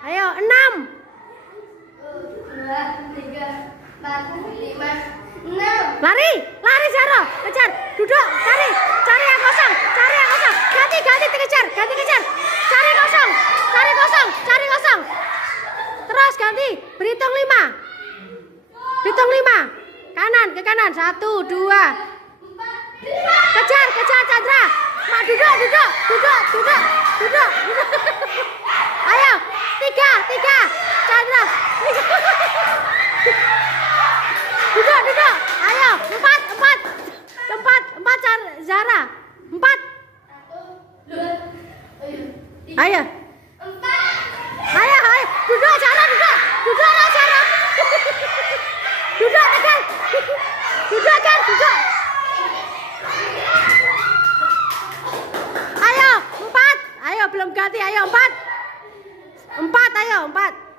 Ayo, 6. 2, 3, 4, 5, 6. Lari Zara, kejar, duduk, cari yang kosong, ganti kejar, cari kosong, terus ganti, berhitung 5, ke kanan, 1, 2, kejar Chandra, mak duduk, ayo, 3, Chandra, duduk, ayo, 4 Zara, 4, ayo, duduk Zara, duduk tekan, ayo, 4, ayo belum ganti, ayo 4, ayo 4.